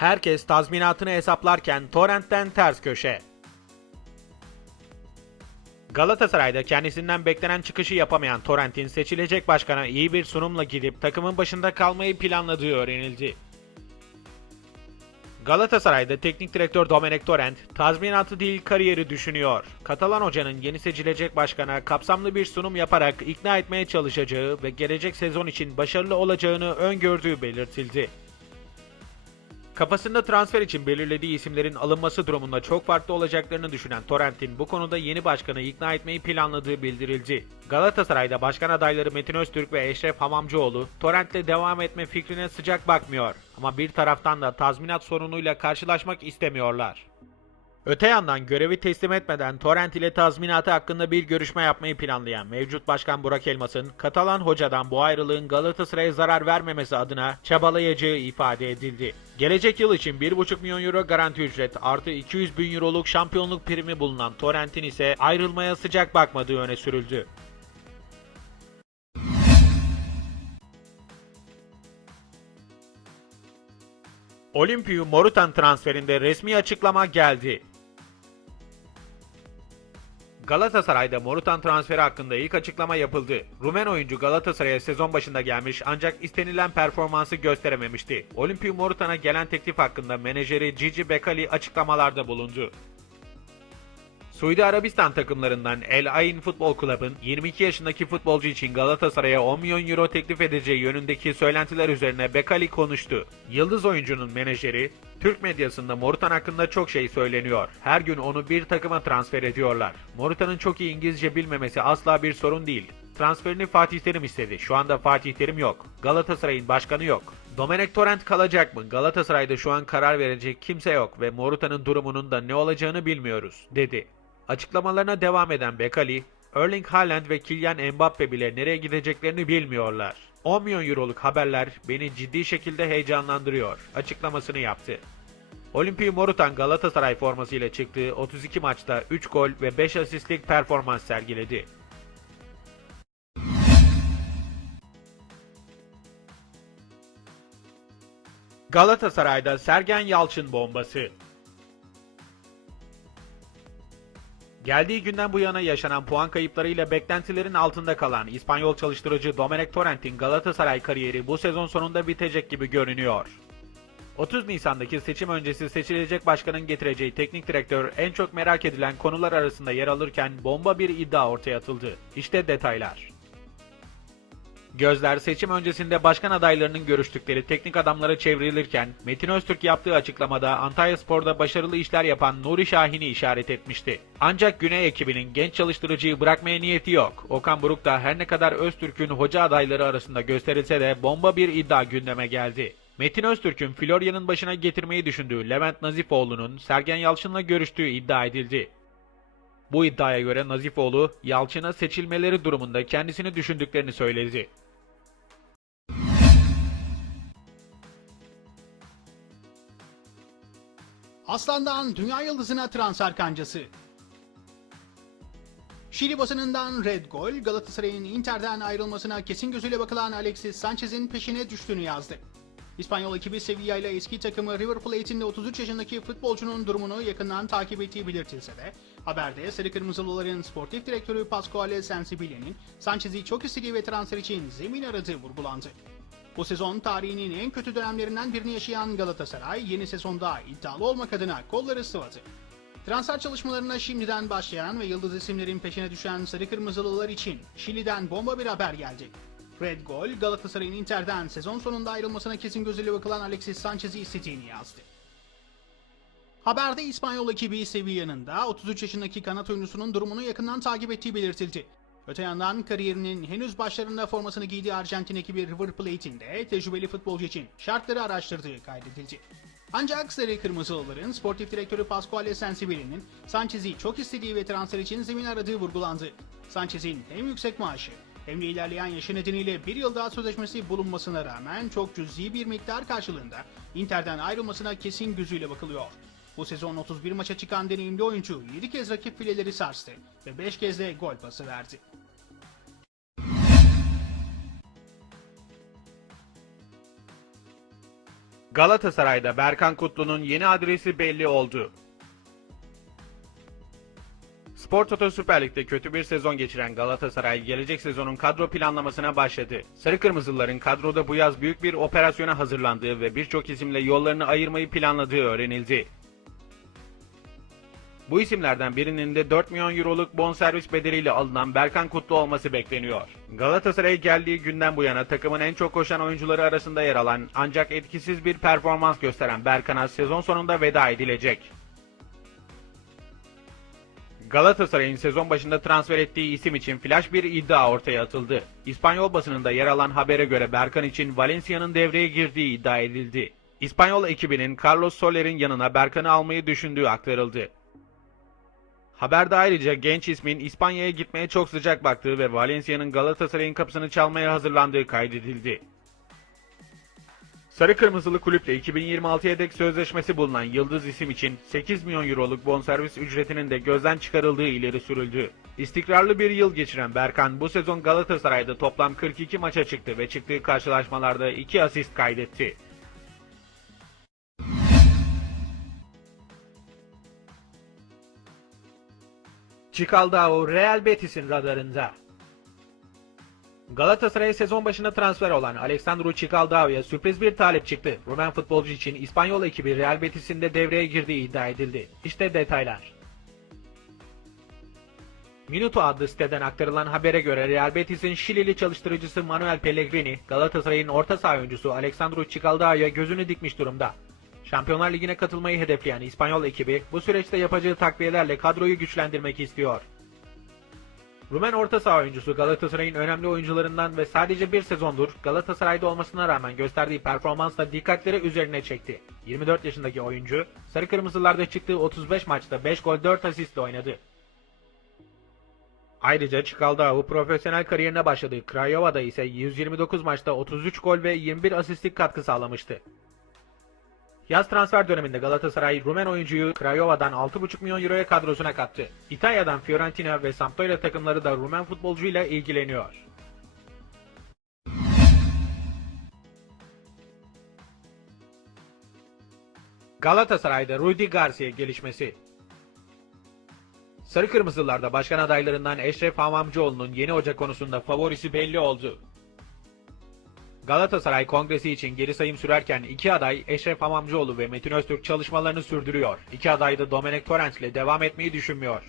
Herkes tazminatını hesaplarken Torrent'ten ters köşe. Galatasaray'da kendisinden beklenen çıkışı yapamayan Torrent'in seçilecek başkana iyi bir sunumla gidip takımın başında kalmayı planladığı öğrenildi. Galatasaray'da teknik direktör Domenech Torrent, tazminatı değil kariyeri düşünüyor. Katalan hocanın yeni seçilecek başkana kapsamlı bir sunum yaparak ikna etmeye çalışacağı ve gelecek sezon için başarılı olacağını öngördüğü belirtildi. Kafasında transfer için belirlediği isimlerin alınması durumunda çok farklı olacaklarını düşünen Torrent'in bu konuda yeni başkanı ikna etmeyi planladığı bildirildi. Galatasaray'da başkan adayları Metin Öztürk ve Eşref Hamamcıoğlu, Torrent'le devam etme fikrine sıcak bakmıyor. Ama bir taraftan da tazminat sorunuyla karşılaşmak istemiyorlar. Öte yandan görevi teslim etmeden Torrent ile tazminatı hakkında bir görüşme yapmayı planlayan mevcut başkan Burak Elmas'ın Katalan hocadan bu ayrılığın Galatasaray'a zarar vermemesi adına çabalayacağı ifade edildi. Gelecek yıl için 1,5 milyon euro garanti ücret artı 200 bin euroluk şampiyonluk primi bulunan Torrent'in ise ayrılmaya sıcak bakmadığı öne sürüldü. Olimpiyu Morutan transferinde resmi açıklama geldi. Galatasaray'da Morutan transferi hakkında ilk açıklama yapıldı. Rumen oyuncu Galatasaray'a sezon başında gelmiş ancak istenilen performansı gösterememişti. Olimpiyo Morutan'a gelen teklif hakkında menajeri Gigi Becali açıklamalarda bulundu. Suudi Arabistan takımlarından El Ain Futbol Club'ın 22 yaşındaki futbolcu için Galatasaray'a 10 milyon euro teklif edeceği yönündeki söylentiler üzerine Bekali konuştu. Yıldız oyuncunun menajeri, Türk medyasında Morutan hakkında çok şey söyleniyor. Her gün onu bir takıma transfer ediyorlar. Morutan'ın çok iyi İngilizce bilmemesi asla bir sorun değil. Transferini Fatih Terim istedi. Şu anda Fatih Terim yok. Galatasaray'ın başkanı yok. Domenech Torrent kalacak mı? Galatasaray'da şu an karar verecek kimse yok ve Morutan'ın durumunun da ne olacağını bilmiyoruz, dedi. Açıklamalarına devam eden Bekali, Erling Haaland ve Kylian Mbappe bile nereye gideceklerini bilmiyorlar. 10 milyon euroluk haberler beni ciddi şekilde heyecanlandırıyor açıklamasını yaptı. Olimpiyo Morutan Galatasaray formasıyla çıktığı 32 maçta 3 gol ve 5 asistlik performans sergiledi. Galatasaray'da Sergen Yalçın bombası. Geldiği günden bu yana yaşanan puan kayıplarıyla beklentilerin altında kalan İspanyol çalıştırıcı Domenech Torrent'in Galatasaray kariyeri bu sezon sonunda bitecek gibi görünüyor. 30 Nisan'daki seçim öncesi seçilecek başkanın getireceği teknik direktör en çok merak edilen konular arasında yer alırken bomba bir iddia ortaya atıldı. İşte detaylar. Gözler seçim öncesinde başkan adaylarının görüştükleri teknik adamlara çevrilirken Metin Öztürk yaptığı açıklamada Antalya Spor'da başarılı işler yapan Nuri Şahin'i işaret etmişti. Ancak Güney ekibinin genç çalıştırıcıyı bırakmaya niyeti yok. Okan Buruk da her ne kadar Öztürk'ün hoca adayları arasında gösterilse de bomba bir iddia gündeme geldi. Metin Öztürk'ün Florya'nın başına getirmeyi düşündüğü Levent Nazifoğlu'nun Sergen Yalçın'la görüştüğü iddia edildi. Bu iddiaya göre Nazifoğlu, Yalçın'a seçilmeleri durumunda kendisini düşündüklerini söyledi. Aslan'dan Dünya Yıldızı'na transfer kancası. Şili basınından Red Gol, Galatasaray'ın Inter'den ayrılmasına kesin gözüyle bakılan Alexis Sanchez'in peşine düştüğünü yazdı. İspanyol ekibi Sevilla ile eski takımı River Plate'in de 33 yaşındaki futbolcunun durumunu yakından takip ettiği belirtilse de, haberde Sarı Kırmızılıların sportif direktörü Pasquale Sensibili'nin Sanchez'i çok istediği ve transfer için zemin aradığı vurgulandı. Bu sezon tarihinin en kötü dönemlerinden birini yaşayan Galatasaray yeni sezonda iddialı olmak adına kolları sıvadı. Transfer çalışmalarına şimdiden başlayan ve yıldız isimlerin peşine düşen Sarı Kırmızılılar için Şili'den bomba bir haber geldi. Red Gol, Galatasaray'ın Inter'den sezon sonunda ayrılmasına kesin gözüyle bakılan Alexis Sanchez'i istediğini yazdı. Haberde İspanyol ekibi Sevilla'nın da 33 yaşındaki kanat oyuncusunun durumunu yakından takip ettiği belirtildi. Öte yandan kariyerinin henüz başlarında formasını giydiği Arjantin ekibi River Plate'in de tecrübeli futbolcu için şartları araştırdığı kaydedildi. Ancak Sarı Kırmızılıların sportif direktörü Pasquale Sensibili'nin Sanchez'i çok istediği ve transfer için zemin aradığı vurgulandı. Sanchez'in hem yüksek maaşı hem de ilerleyen yaşı nedeniyle bir yıl daha sözleşmesi bulunmasına rağmen çok cüzi bir miktar karşılığında Inter'den ayrılmasına kesin gözüyle bakılıyor. Bu sezon 31 maça çıkan deneyimli oyuncu 7 kez rakip fileleri sarstı ve 5 kez de gol pası verdi. Galatasaray'da Berkan Kutlu'nun yeni adresi belli oldu. Spor Toto Süper Lig'de kötü bir sezon geçiren Galatasaray gelecek sezonun kadro planlamasına başladı. Sarı Kırmızıların kadroda bu yaz büyük bir operasyona hazırlandığı ve birçok isimle yollarını ayırmayı planladığı öğrenildi. Bu isimlerden birinin de 4 milyon euroluk bonservis bedeliyle alınan Berkan Kutlu olması bekleniyor. Galatasaray'a geldiği günden bu yana takımın en çok koşan oyuncuları arasında yer alan ancak etkisiz bir performans gösteren Berkan'a sezon sonunda veda edilecek. Galatasaray'ın sezon başında transfer ettiği isim için flash bir iddia ortaya atıldı. İspanyol basınında yer alan habere göre Berkan için Valencia'nın devreye girdiği iddia edildi. İspanyol ekibinin Carlos Soler'in yanına Berkan'ı almayı düşündüğü aktarıldı. Haberde ayrıca genç ismin İspanya'ya gitmeye çok sıcak baktığı ve Valencia'nın Galatasaray'ın kapısını çalmaya hazırlandığı kaydedildi. Sarı Kırmızılı kulüple 2026'ya dek sözleşmesi bulunan Yıldız isim için 8 milyon euroluk bonservis ücretinin de gözden çıkarıldığı ileri sürüldü. İstikrarlı bir yıl geçiren Berkan bu sezon Galatasaray'da toplam 42 maça çıktı ve çıktığı karşılaşmalarda 2 asist kaydetti. Çikaldao Real Betis'in radarında. Galatasaray sezon başında transfer olan Alexandru Çikaldao'ya sürpriz bir talep çıktı. Rumen futbolcu için İspanyol ekibi Real Betis'in de devreye girdiği iddia edildi. İşte detaylar. Minuto adlı siteden aktarılan habere göre Real Betis'in Şilili çalıştırıcısı Manuel Pellegrini, Galatasaray'ın orta saha oyuncusu Alexandru Çikaldao'ya gözünü dikmiş durumda. Şampiyonlar Ligi'ne katılmayı hedefleyen İspanyol ekibi bu süreçte yapacağı takviyelerle kadroyu güçlendirmek istiyor. Rumen orta saha oyuncusu Galatasaray'ın önemli oyuncularından ve sadece bir sezondur Galatasaray'da olmasına rağmen gösterdiği performansla dikkatleri üzerine çekti. 24 yaşındaki oyuncu, Sarı Kırmızılarda çıktığı 35 maçta 5 gol 4 asistle oynadı. Ayrıca Çikaldao profesyonel kariyerine başladığı Craiova'da ise 129 maçta 33 gol ve 21 asistlik katkı sağlamıştı. Yaz transfer döneminde Galatasaray Rumen oyuncuyu Craiova'dan 6,5 milyon euroya kadrosuna kattı. İtalya'dan Fiorentina ve Sampdoria takımları da Rumen futbolcuyla ilgileniyor. Galatasaray'da Rudi Garcia gelişmesi Sarı Kırmızılarda başkan adaylarından Eşref Hamamcıoğlu'nun yeni hoca konusunda favorisi belli oldu. Galatasaray Kongresi için geri sayım sürerken iki aday Eşref Hamamcıoğlu ve Metin Öztürk çalışmalarını sürdürüyor. İki aday da Domenech Torrent ile devam etmeyi düşünmüyor.